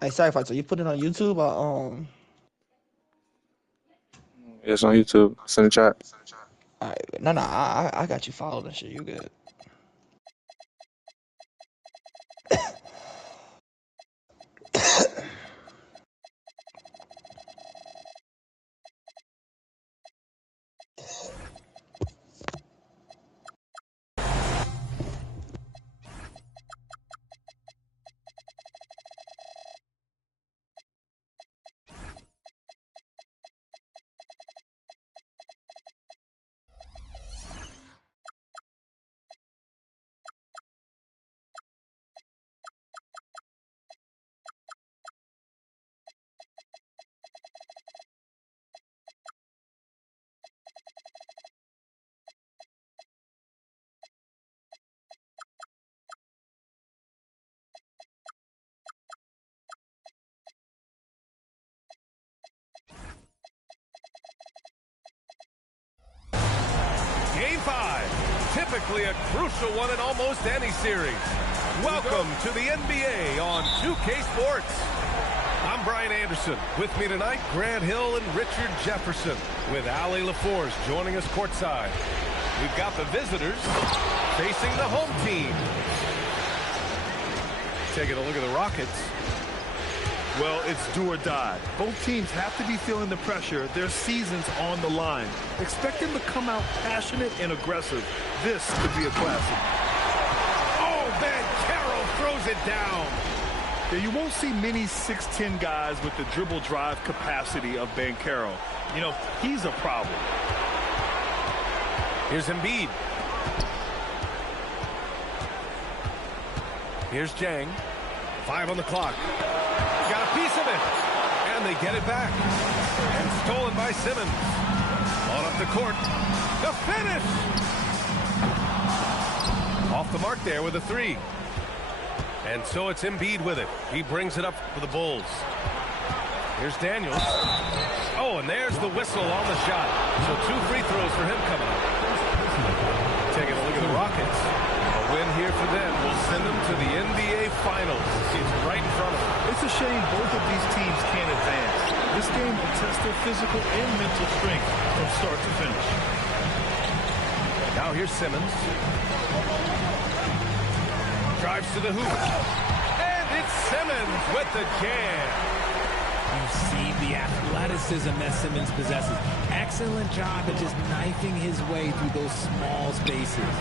Hey, Sacrifice, so you put it on YouTube or It's on YouTube. It's in the chat. All right, no, I got you followed and shit. You good? Game 5, typically a crucial one in almost any series. Welcome to the NBA on 2K Sports. I'm Brian Anderson. With me tonight, Grant Hill and Richard Jefferson, with Ali LaForce joining us courtside. We've got the visitors facing the home team. Taking a look at the Rockets. Well, it's do or die. Both teams have to be feeling the pressure. Their season's on the line. Expect them to come out passionate and aggressive. This could be a classic. Oh, Banchero throws it down. Yeah, you won't see many 6'10 guys with the dribble drive capacity of Banchero. You know, he's a problem. Here's Embiid. Here's Jang. 5 on the clock. Got a piece of it. And they get it back. And stolen by Simmons. On up the court. The finish! Off the mark there with a 3. And so it's Embiid with it. He brings it up for the Bulls. Here's Daniels. Oh, and there's the whistle on the shot. So 2 free throws for him coming up. Taking a look at the Rockets. A win here for them will send them to the NBA Finals. It's right in front of them. It's a shame both of these teams can't advance. This game will test their physical and mental strength from start to finish. Now here's Simmons. Drives to the hoop. And it's Simmons with the jam. You see the athleticism that Simmons possesses. Excellent job at just knifing his way through those small spaces.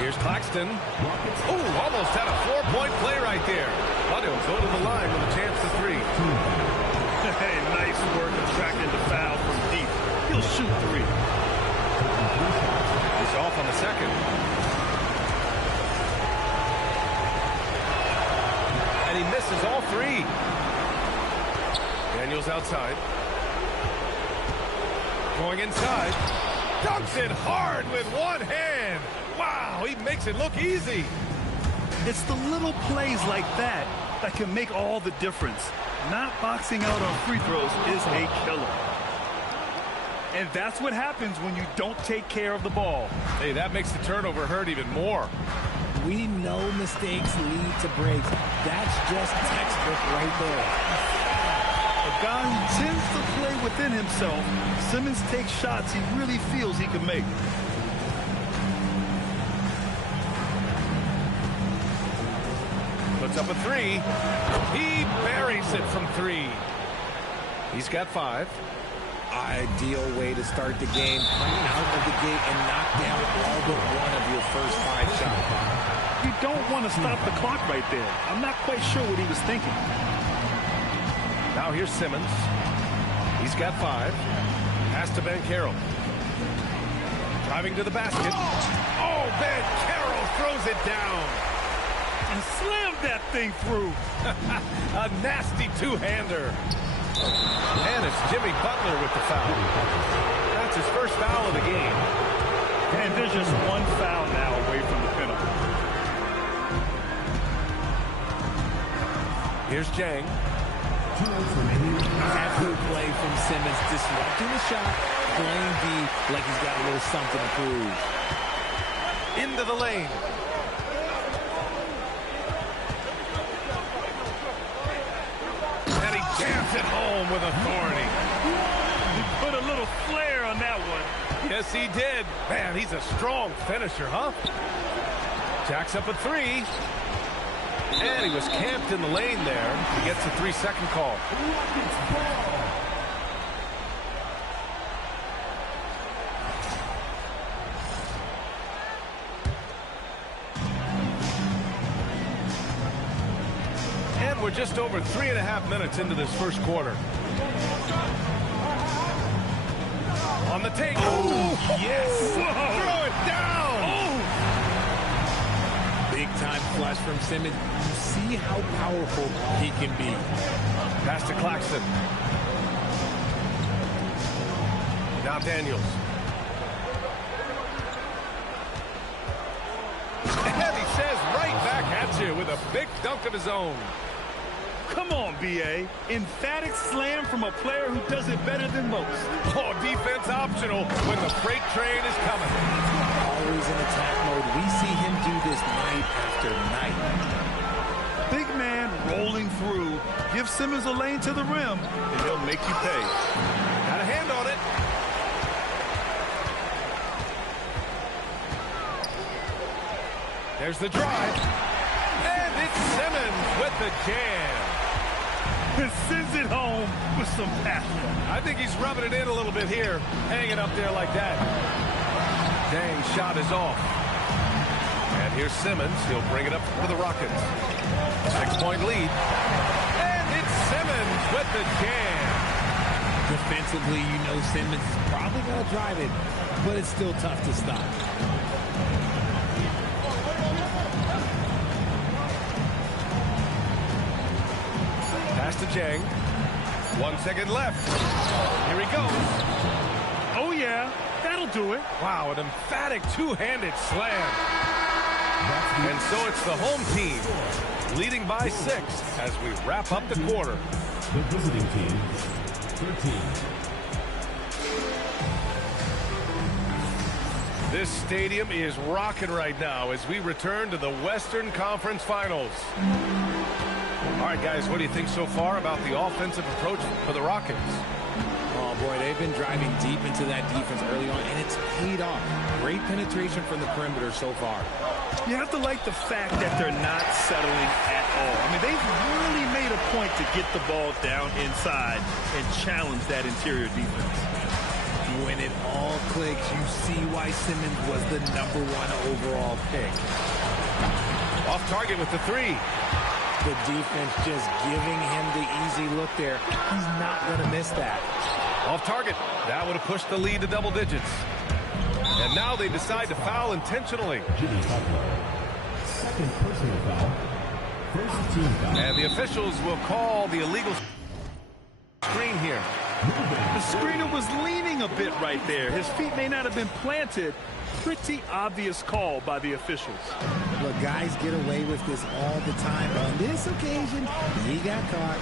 Here's Claxton. Oh, almost had a 4-point play right there. But he'll go to the line with a chance to 3. Hey, nice work attracting the foul from deep. He'll shoot 3. He's off on the second. And he misses all 3. Daniels outside. Going inside. Dunks it hard with one hand. Wow, he makes it look easy. It's the little plays like that that can make all the difference. Not boxing out on free throws is a killer. And that's what happens when you don't take care of the ball. Hey, that makes the turnover hurt even more. We know mistakes lead to breaks. That's just textbook right there. A guy who tends to play within himself, Simmons takes shots he really feels he can make. Puts up a 3. He buries it from 3. He's got 5. Ideal way to start the game. Come out of the gate and knock down all but one of your first 5 shots. You don't want to stop the clock right there. I'm not quite sure what he was thinking. Now here's Simmons. He's got 5. Pass to Banchero. Driving to the basket. Oh, Banchero throws it down. And slammed that thing through. A nasty 2-hander. And it's Jimmy Butler with the foul. That's his first foul of the game. And there's just one foul now away from the penalty. Here's Jang. Good play from Simmons, disrupting the shot, playing deep like he's got a little something to prove. Into the lane. Sends it home with authority. He put a little flair on that one. Yes, he did. Man, he's a strong finisher, huh? Jacks up a 3. And he was camped in the lane there. He gets a 3-second call. And we're just over 3.5 minutes into this first quarter. On the take. Oh, yes. Whoa. Throw it down. Oh. Big time flush from Simmons. You see how powerful he can be. Pass to Claxton. Now Daniels. And he says right back at you with a big dunk of his own. Come on, B.A. Emphatic slam from a player who does it better than most. Oh, defense optional when the freight train is coming. Always in attack mode. We see him do this night after night. Big man rolling through. Give Simmons a lane to the rim, and he'll make you pay. Got a hand on it. There's the drive. And it's Simmons with the jam. Sends it home with some passion. I think he's rubbing it in a little bit here, hanging up there like that. Dang, shot is off. And here's Simmons. He'll bring it up for the Rockets. 6-point lead. And it's Simmons with the jam. Defensively, you know Simmons is probably going to drive it, but it's still tough to stop. Pass to Jang. 1 second left. Here he goes. Oh, yeah. That'll do it. Wow, an emphatic two-handed slam. And so it's the home team leading by 6 as we wrap up the quarter. The visiting team, 13. This stadium is rocking right now as we return to the Western Conference Finals. All right, guys, what do you think so far about the offensive approach for the Rockets? Oh, boy, they've been driving deep into that defense early on, and it's paid off. Great penetration from the perimeter so far. You have to like the fact that they're not settling at all. I mean, they've really made a point to get the ball down inside and challenge that interior defense. When it all clicks, you see why Simmons was the #1 overall pick. Off target with the 3. The defense just giving him the easy look there. He's not going to miss that. Off target. That would have pushed the lead to double digits. And now they decide to foul intentionally. Jimmy Butler. Second personal foul. First team foul. And the officials will call the illegal screen here. The screener was leaning a bit right there. His feet may not have been planted. Pretty obvious call by the officials. Look, guys get away with this all the time. On this occasion, he got caught.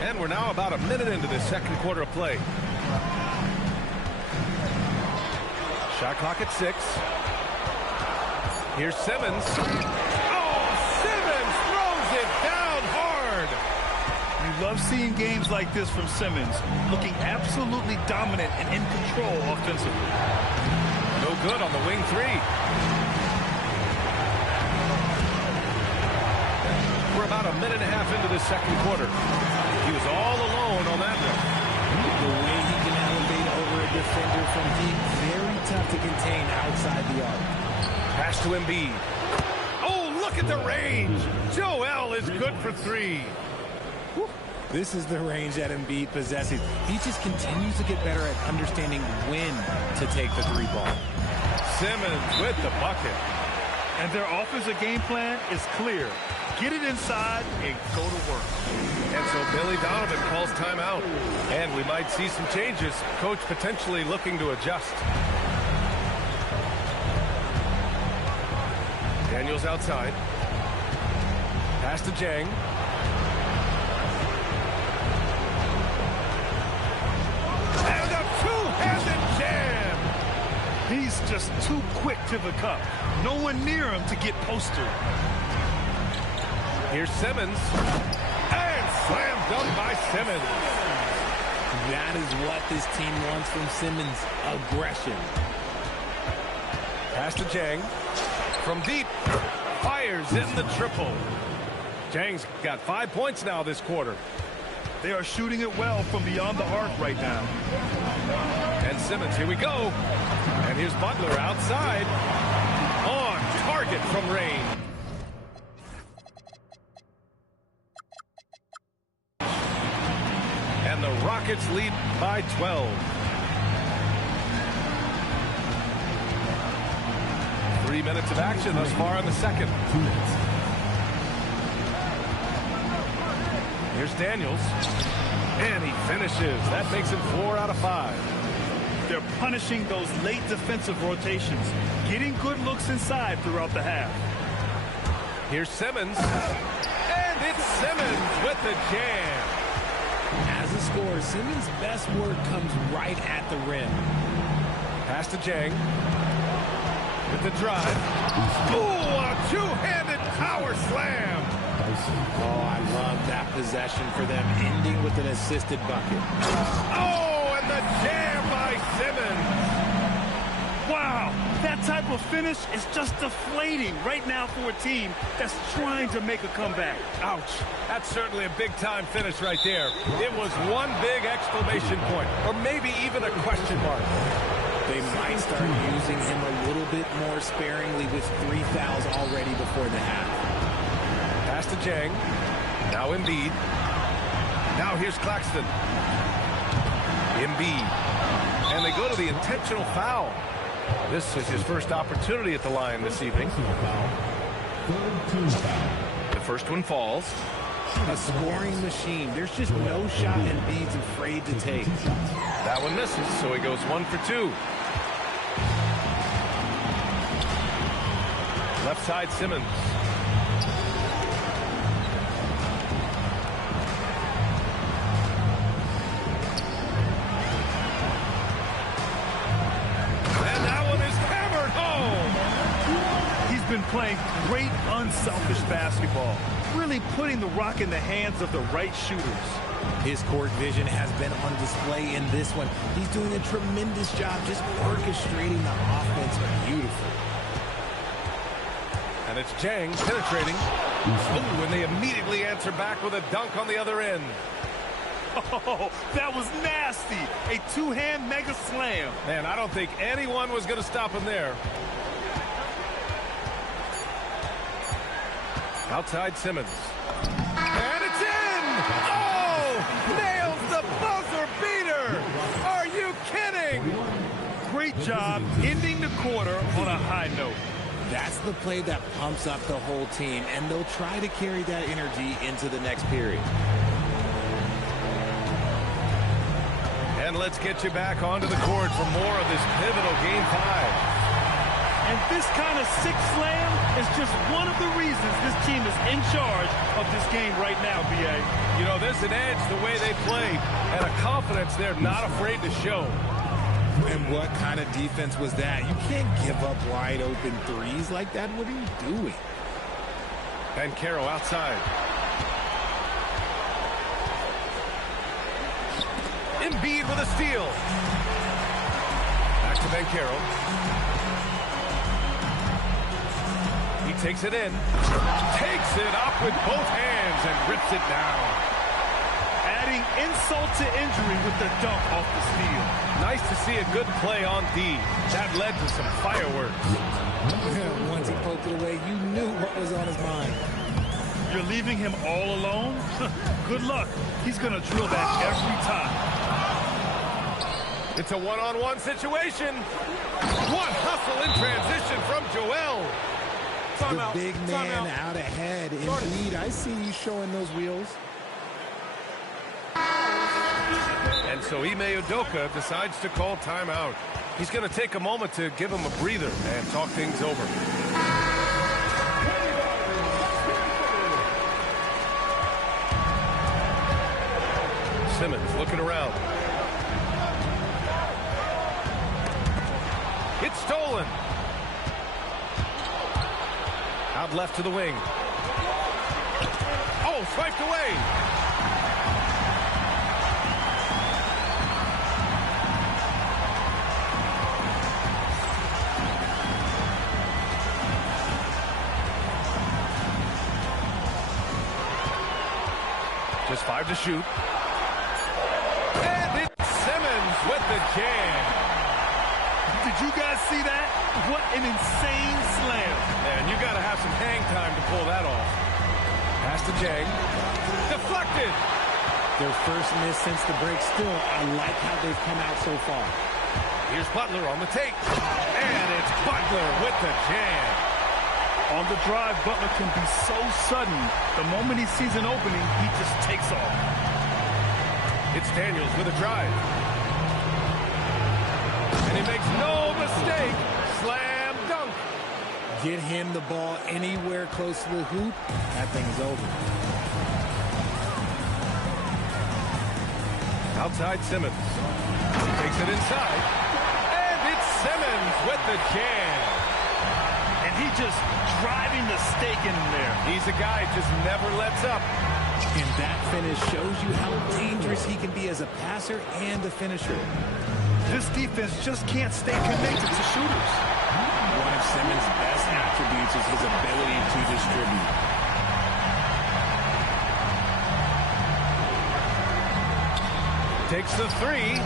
And we're now about a minute into this second quarter of play. Shot clock at 6. Here's Simmons. Oh, Simmons throws it down hard. You love seeing games like this from Simmons, looking absolutely dominant and in control offensively. No good on the wing 3. We're about a minute and a half into this second quarter. He was all alone on that one. The way he can elevate over a defender from deep, very tough to contain outside the arc. Pass to Embiid. Oh, look at the range. Joel is good for 3. This is the range that Embiid possesses. He just continues to get better at understanding when to take the 3-ball. Simmons with the bucket. And their offensive game plan is clear. Get it inside and go to work. And so Billy Donovan calls timeout. And we might see some changes. Coach potentially looking to adjust. Daniels outside. Pass to Jang. And a two-handed jam. He's just too quick to the cup. No one near him to get posted. Here's Simmons. And slam dunk by Simmons. That is what this team wants from Simmons. Aggression. Pass to Jang. From deep. Fires in the triple. Jang's got 5 points now this quarter. They are shooting it well from beyond the arc right now. And Simmons, here we go. And here's Butler outside. On target from range. And the Rockets lead by 12. 3 minutes of action thus far in the second. 2 minutes. Here's Daniels. And he finishes. That makes it 4 out of 5. They're punishing those late defensive rotations, getting good looks inside throughout the half. Here's Simmons. And it's Simmons with the jam. As a scorer, Simmons' best work comes right at the rim. Pass to Jang. With the drive. Ooh, a two-handed power slam. Oh, I love that possession for them, ending with an assisted bucket. Oh, and the jam by Simmons. Wow, that type of finish is just deflating right now for a team that's trying to make a comeback. Ouch. That's certainly a big-time finish right there. It was one big exclamation point, or maybe even a question mark. They might start using him a little bit more sparingly with 3 fouls already before the half. Pass to Jang. Now Embiid. Now here's Claxton. Embiid. And they go to the intentional foul. This is his first opportunity at the line this evening. The first one falls. A scoring machine. There's just no shot Embiid's afraid to take. That one misses, so he goes 1 for 2. Left side, Simmons. And that one is hammered home. He's been playing great unselfish basketball, really putting the rock in the hands of the right shooters. His court vision has been on display in this one. He's doing a tremendous job just orchestrating the offense beautifully. And it's Jang penetrating. Ooh, and they immediately answer back with a dunk on the other end. Oh, that was nasty. A two-hand mega slam. Man, I don't think anyone was going to stop him there. Outside Simmons. And it's in! Oh! Nails the buzzer beater! Are you kidding? Great job ending the quarter on a high note. That's the play that pumps up the whole team, and they'll try to carry that energy into the next period. And let's get you back onto the court for more of this pivotal Game 5. And this kind of sick slam is just one of the reasons this team is in charge of this game right now, B.A. You know, there's an edge the way they play, and a confidence they're not afraid to show. And what kind of defense was that? You can't give up wide open threes like that. What are you doing? And Caro outside. Embiid with a steal. Back to Bankero. He takes it in. Takes it up with both hands and rips it down. Adding insult to injury with the dunk off the steal. Nice to see a good play on D. That led to some fireworks. Once he poked it away, you knew what was on his mind. You're leaving him all alone? Good luck. He's going to drill that every time. It's a one-on-one situation. What hustle in transition from Joel. The big man out ahead. Indeed, I see you showing those wheels. And so Ime Udoka decides to call timeout. He's going to take a moment to give him a breather and talk things over. Simmons looking around. It's stolen. Out left to the wing. Oh, swiped away. Just 5 to shoot. And it's Simmons with the jam. Did you guys see that? What an insane slam. Man, you got to have some hang time to pull that off. Pass to Jang. Deflected. Their first miss since the break. Still, I like how they've come out so far. Here's Butler on the take. And it's Butler with the jam. On the drive, Butler can be so sudden. The moment he sees an opening, he just takes off. It's Daniels with a drive. And he makes no mistake. Slam dunk. Get him the ball anywhere close to the hoop, that thing is over. Outside Simmons. Takes it inside. And it's Simmons with the jam. And he just driving the stake in there. He's a guy who just never lets up. And that finish shows you how dangerous he can be as a passer and a finisher. This defense just can't stay connected to shooters. One of Simmons' best attributes is his ability to distribute. Takes the 3.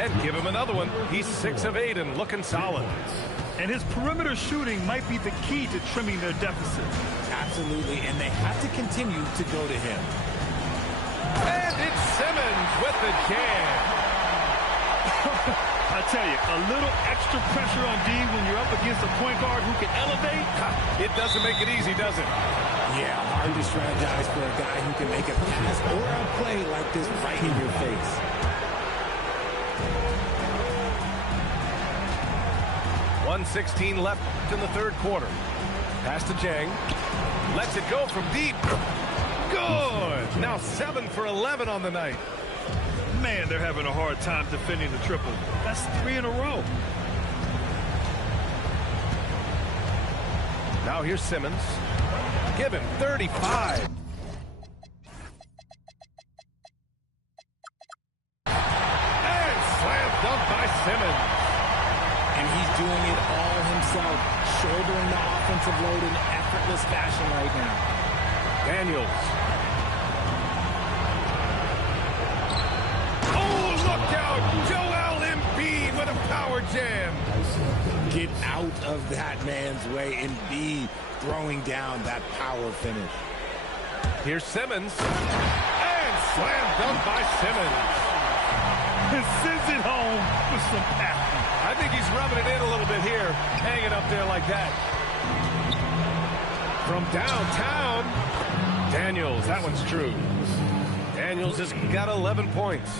And give him another one. He's 6 of 8 and looking solid. And his perimeter shooting might be the key to trimming their deficit. Absolutely, and they have to continue to go to him. And it's Simmons with the jam. I tell you, a little extra pressure on D when you're up against a point guard who can elevate. It doesn't make it easy, does it? Yeah, hard to strategize for a guy who can make a pass or a play like this right in your face. .116 left in the third quarter. Pass to Jang. Lets it go from deep. Good. Now 7 for 11 on the night. Man, they're having a hard time defending the triple. That's 3 in a row. Now here's Simmons. Give him 35. And slam dunk by Simmons. And he's doing it all himself, shouldering the offensive load in effortless fashion right now. Daniels. Oh, look out! Joel Embiid with a power jam. Get out of that man's way and be throwing down that power finish. Here's Simmons. And slam dunk by Simmons. And sends it home with some passion. I think he's rubbing it in a little bit here, hanging up there like that. From downtown, Daniels, that one's true. Daniels has got 11 points.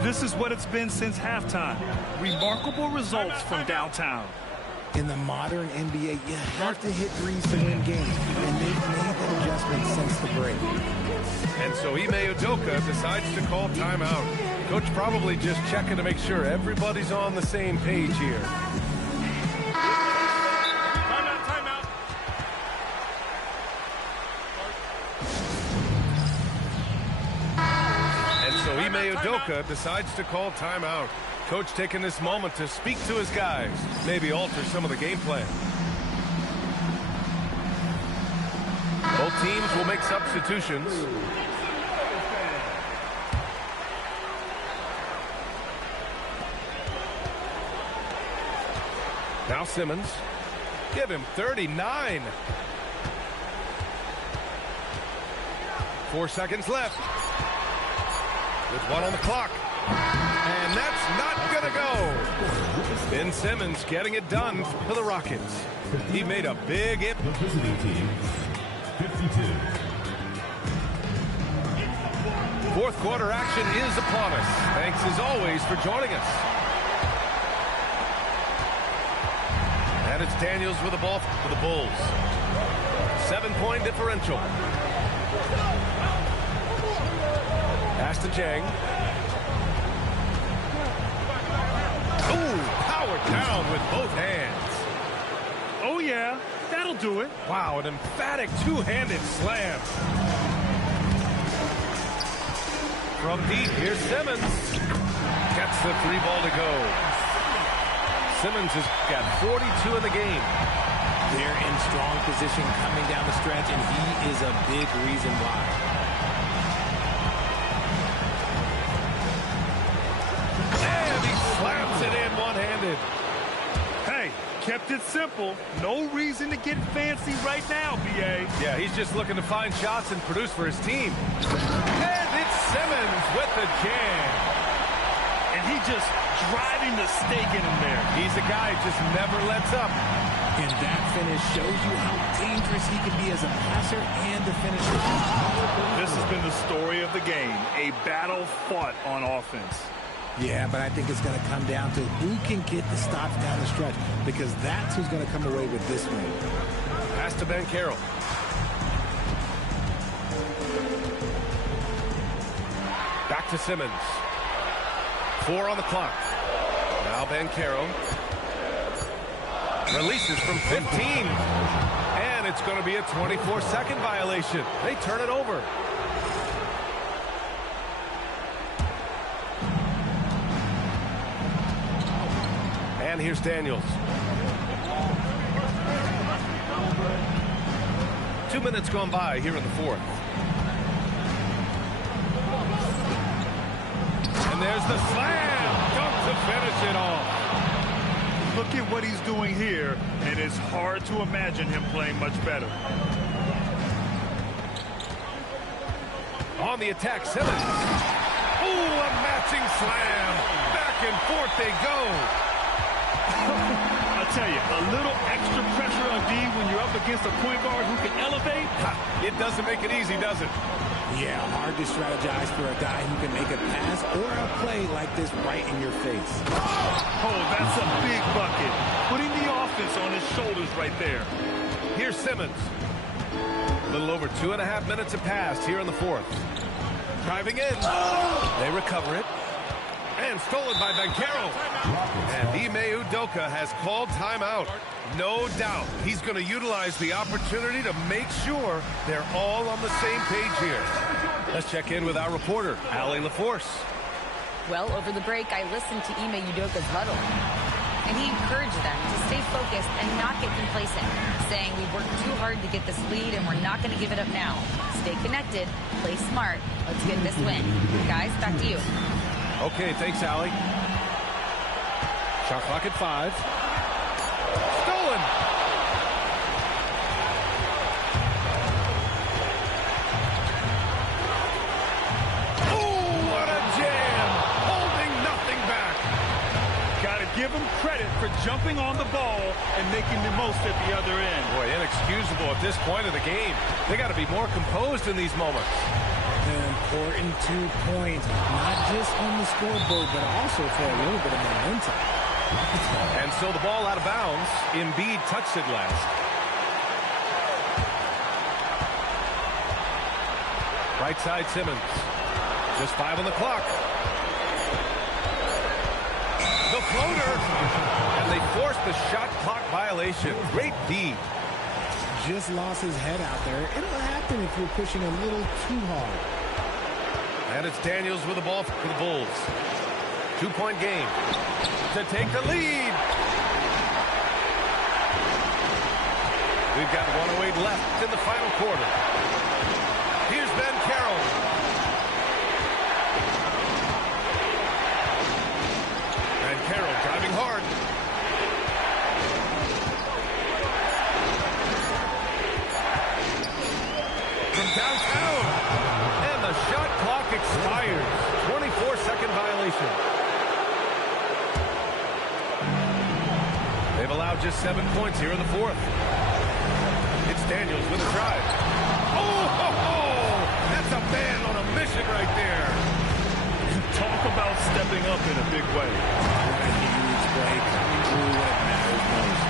This is what it's been since halftime. Remarkable results from downtown. In the modern NBA, you have to hit threes to win games, and they've made that adjustment since the break. And so Ime Udoka decides to call timeout. Coach probably just checking to make sure everybody's on the same page here. Timeout. And so Ime Udoka decides to call timeout. Coach taking this moment to speak to his guys, maybe alter some of the game plan. Both teams will make substitutions. Now Simmons. Give him 39. 4 seconds left. With 1 on the clock. And that's not going to go. Ben Simmons getting it done for the Rockets. He made a big hit. The visiting team, 52. Fourth quarter action is upon us. Thanks as always for joining us. And it's Daniels with the ball for the Bulls. 7-point differential. Pass to Jang. Ooh, powered down with both hands. Oh, yeah, that'll do it. Wow, an emphatic two-handed slam. From deep, here's Simmons. Gets the 3-ball to go. Simmons has got 42 in the game. They're in strong position coming down the stretch, and he is a big reason why. And he slams it in one-handed. Hey, kept it simple. No reason to get fancy right now, B.A. Yeah, he's just looking to find shots and produce for his team. And it's Simmons with the jam. And he just driving the stake in him there. He's a guy who just never lets up. And that finish shows you how dangerous he can be as a passer and a finisher. This has been the story of the game. A battle fought on offense. Yeah, but I think it's going to come down to who can get the stops down the stretch, because that's who's going to come away with this win. Pass to Ben Carroll. Back to Simmons. 4 on the clock. Now Ben Carroll. Releases from 15. And it's going to be a 24-second violation. They turn it over. And here's Daniels. 2 minutes gone by here in the fourth. And there's the slam. Dunk to finish it off. Look at what he's doing here, and it's hard to imagine him playing much better. On the attack, Simmons. Ooh, a matching slam. Back and forth they go. I'll tell you, a little extra pressure on D when you're up against a point guard who can elevate. It doesn't make it easy, does it? Yeah, hard to strategize for a guy who can make a pass or a play like this right in your face. Oh, that's a big bucket. Putting the offense on his shoulders right there. Here's Simmons. A little over 2.5 minutes have passed here in the fourth. Driving in. They recover it. And stolen by Bankero. And Ime Udoka has called timeout. No doubt he's going to utilize the opportunity to make sure they're all on the same page here. Let's check in with our reporter, Allie LaForce. Well, over the break, I listened to Ime Udoka's huddle. And he encouraged them to stay focused and not get complacent, saying we've worked too hard to get this lead and we're not going to give it up now. Stay connected, play smart, let's get this win. Guys, back to you. Okay, thanks, Allie. Shot clock at 5. Stolen! Oh, what a jam! Holding nothing back. Got to give him credit for jumping on the ball and making the most at the other end. Boy, inexcusable at this point of the game. They got to be more composed in these moments. An important 2 points, not just on the scoreboard, but also for a little bit of momentum. And so the ball out of bounds. Embiid touched it last. Right side Simmons. Just 5 on the clock. The floater. And they forced the shot clock violation. Great D. Just lost his head out there. It'll happen if you're pushing a little too hard. And it's Daniels with the ball for the Bulls. 2-point game to take the lead. We've got 1:08 left in the final quarter. Here's Ben Carroll. Ben Carroll driving hard. From downtown. And the shot clock expires. 24-second violation. They've allowed just 7 points here in the fourth. It's Daniels with a drive. Oh, that's a man on a mission right there. Talk about stepping up in a big way. What a huge play coming through when it matters most.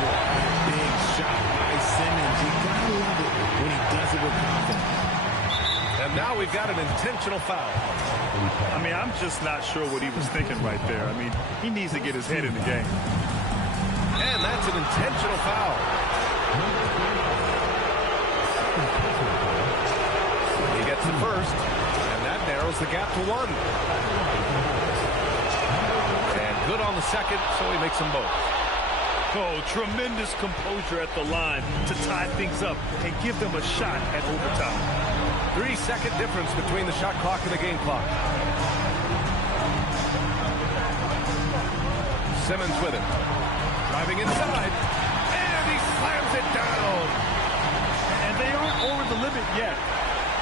What a big shot by Simmons. You gotta love it when he does it with confidence. And now we've got an intentional foul. I mean, I'm just not sure what he was thinking right there. I mean, he needs to get his head in the game. And that's an intentional foul. He gets the first, and that narrows narrows the gap to 1. And good on the second, so he makes them both. Oh, tremendous composure at the line to tie things up and give them a shot at overtime. 3-second difference between the shot clock and the game clock. Simmons with it. Driving inside. And he slams it down. And they aren't over the limit yet.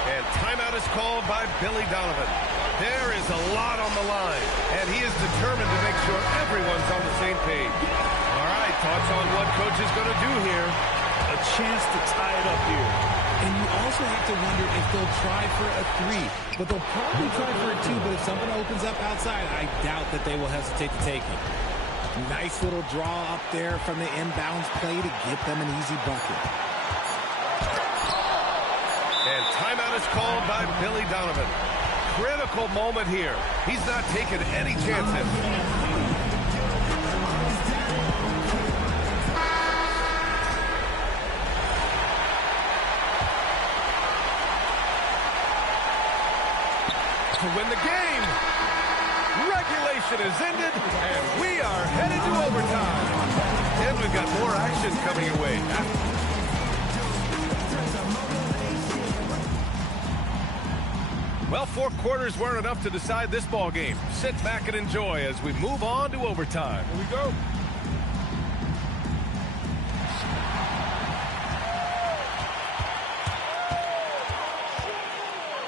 And timeout is called by Billy Donovan. There is a lot on the line, and he is determined to make sure everyone's on the same page. All right, thoughts on what coach is going to do here? A chance to tie it up here. And you also have to wonder if they'll try for a 3. But they'll probably try for a 2. But if something opens up outside, I doubt that they will hesitate to take it. Nice little draw up there from the inbounds play to get them an easy bucket. And timeout is called by Billy Donovan. Critical moment here. He's not taking any chances. To win the game. Regulation is ended, and we are headed to overtime. And we've got more action coming your way. Well, 4 quarters weren't enough to decide this ball game. Sit back and enjoy as we move on to overtime. Here we go.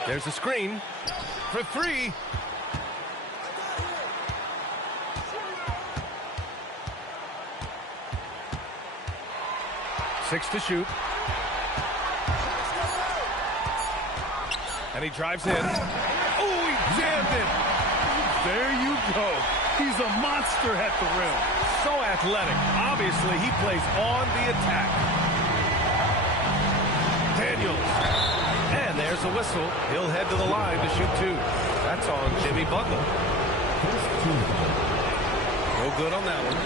There's a screen for 3. Six to shoot. And he drives in. Oh, he jammed it. There you go. He's a monster at the rim. So athletic. Obviously, he plays on the attack. Daniels. And there's a whistle. He'll head to the line to shoot 2. That's on Jimmy Butler. No good on that one.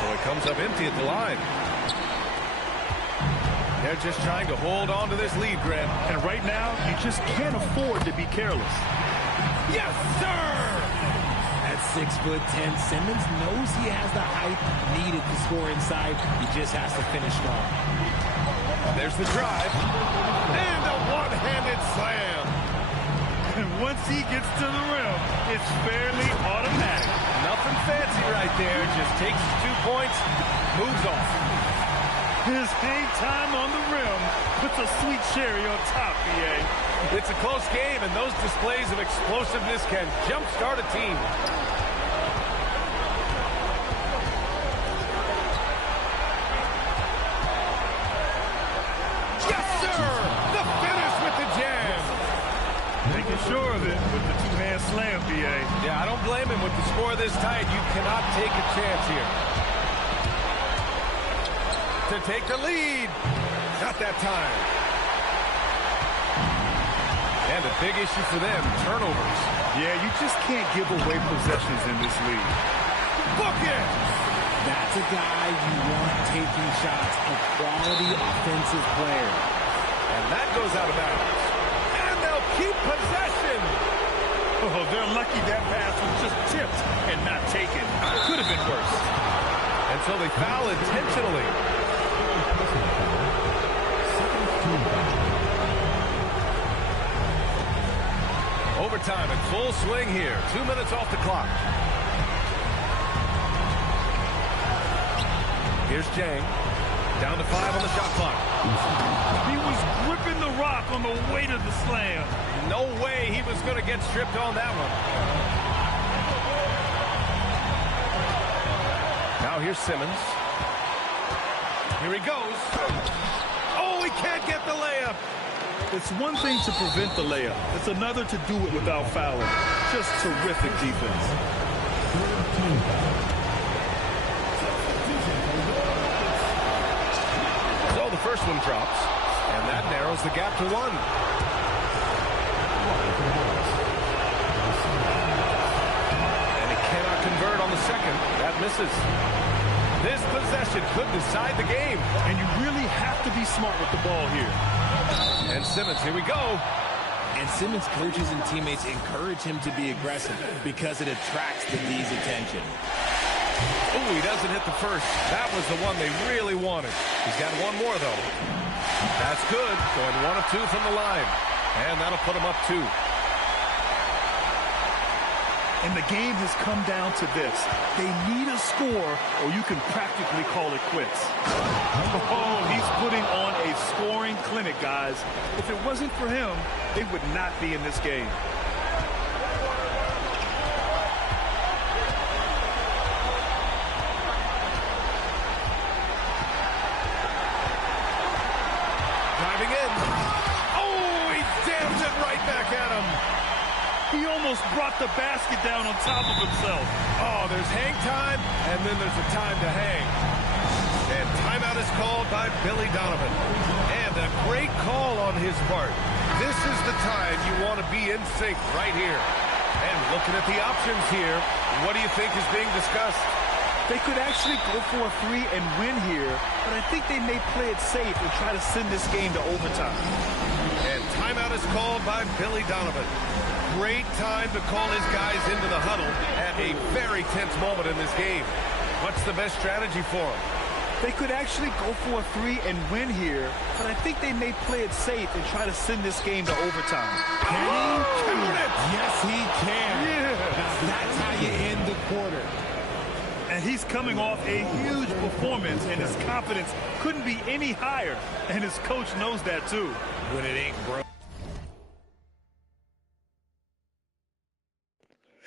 So it comes up empty at the line. They're just trying to hold on to this lead, Grant. And right now, you just can't afford to be careless. Yes, sir! At 6'10", Simmons knows he has the height needed to score inside. He just has to finish strong. There's the drive. And a one-handed slam. And once he gets to the rim, it's fairly automatic. Nothing fancy right there. Just takes his 2 points, moves off. His hang time on the rim puts a sweet cherry on top, BA. It's a close game, and those displays of explosiveness can jumpstart a team. Yes, sir! The finish with the jam. Making sure of it with the two-hand slam, BA. Yeah, I don't blame him with the score this tight. You cannot take a chance here. To take the lead. Not that time. And a big issue for them, turnovers. Yeah, you just can't give away possessions in this league. Book it! That's a guy you want taking shots, a quality offensive player. And that goes out of bounds. And they'll keep possession. Oh, they're lucky that pass was just tipped and not taken. Could have been worse. And so they foul intentionally. Overtime in full swing here. 2 minutes off the clock. Here's Jang. Down to 5 on the shot clock. He was gripping the rock on the weight of the slam. No way he was going to get stripped on that one. Now here's Simmons. Here he goes. Oh, he can't get the layup. It's one thing to prevent the layup. It's another to do it without fouling. Just terrific defense. So the first one drops, and that narrows the gap to 1. And he cannot convert on the second. That misses. This possession could decide the game. And you really have to be smart with the ball here. And Simmons, here we go. And Simmons' coaches and teammates encourage him to be aggressive because it attracts the D's attention. Oh, he doesn't hit the first. That was the one they really wanted. He's got one more, though. That's good. Going 1 of 2 from the line. And that'll put him up 2. And the game has come down to this. They need a score, or you can practically call it quits. Oh, he's putting on a scoring clinic, guys. If it wasn't for him, they would not be in this game. Driving in. Oh, he jams it right back at him. He almost brought the basket down on top of himself. Oh, there's hang time, and then there's a time to hang. And timeout is called by Billy Donovan. And a great call on his part. This is the time you want to be in sync right here. And looking at the options here, what do you think is being discussed? They could actually go for a 3 and win here, but I think they may play it safe and try to send this game to overtime. And timeout is called by Billy Donovan. Great time to call his guys into the huddle at a very tense moment in this game. What's the best strategy for him? They could actually go for a 3 and win here, but I think they may play it safe and try to send this game to overtime. Can he? Count it! Yes, he can. Yeah. Now that's how you end the quarter. And he's coming off a huge performance, and his confidence couldn't be any higher. And his coach knows that, too. When it ain't broke.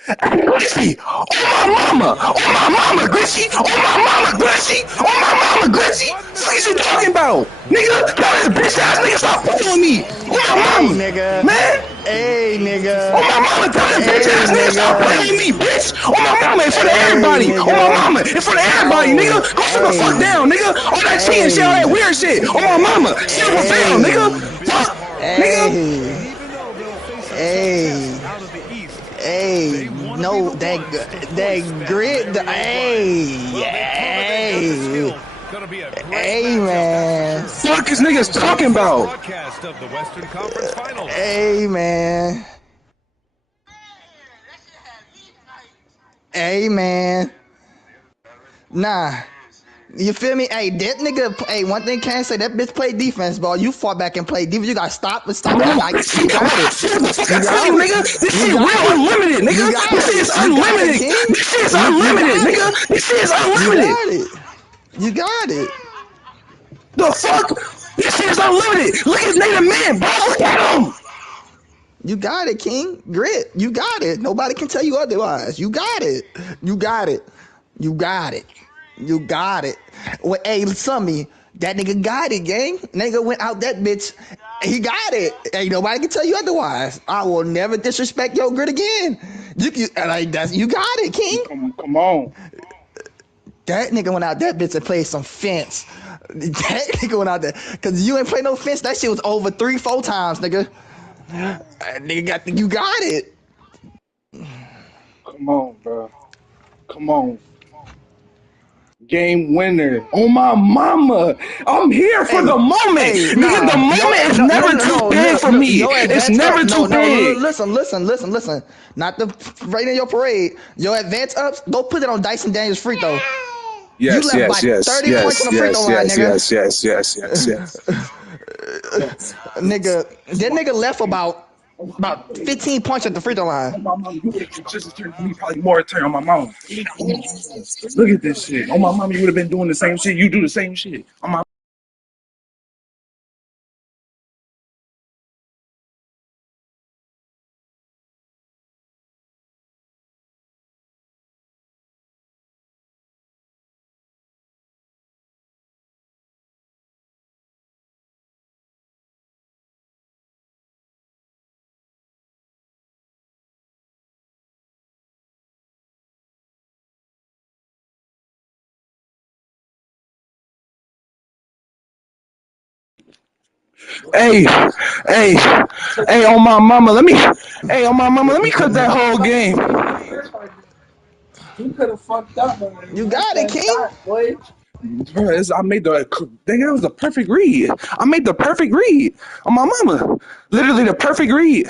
Glitchy! Oh my mama, Glitchy! Oh my mama, Glitchy! Oh my mama, Glitchy! What you talking about? Nigga, that bitch ass nigga, stop following me! Oh my mama! Hey, nigga. Man! Hey, nigga. Oh my mama, tell that bitch ass nigga, stop playing me, bitch! Oh my mama, in front of everybody! Oh my mama, in front of everybody, nigga! Go sit the fuck down, nigga! All that cheating shit, all that weird shit! Oh my mama! Sit the down, nigga! Fuck! Nigga! Hey. Hey, no, that grit, hey, man. Fuck is niggas talking about? Broadcast of the Western Conference Finals. Hey, man. Hey, man. Nah. You feel me? Hey, that nigga, hey, one thing can't say, that bitch played defense, bro. You fought back and played defense. You got to stop and stop. You got it. You nigga. This shit real unlimited, nigga. This shit is unlimited. This shit is unlimited, nigga. This shit is unlimited. You got it. The fuck? This shit is unlimited. Look at Nathan Man, bro. Look at him. You got it, King. Grit. You got it. Nobody can tell you otherwise. You got it. You got it. You got it. You got it. Well, hey, Summy, that nigga got it, gang. Nigga went out that bitch. He got it. Ain't nobody can tell you otherwise. I will never disrespect your Grit again. You got it, King. Come on. That nigga went out that bitch and played some fence. That nigga went out there. Because you ain't play no fence. That shit was over 3-4 times, nigga. Nigga you got it. Come on, bro. Come on. Game winner. Oh my mama. I'm here for the moment. Hey, nigga, the moment is never too big for me. It's never too big. Listen. Not the right in your parade. Your advance ups, go put it on Dyson Daniels free throw. Yes, you left yes, 30 yes, points on the free throw line, nigga. yes. Nigga, that nigga left about 15 points at the free throw line. My mama, you would have just turned me probably more turn on my mama. Look at this shit. On my mama, you would have been doing the same shit. You do the same shit. On my Hey, on my mama, let me cut that whole game. You got it, King. Bro, I made the thing. That was the perfect read. I made the perfect read on my mama. Literally the perfect read.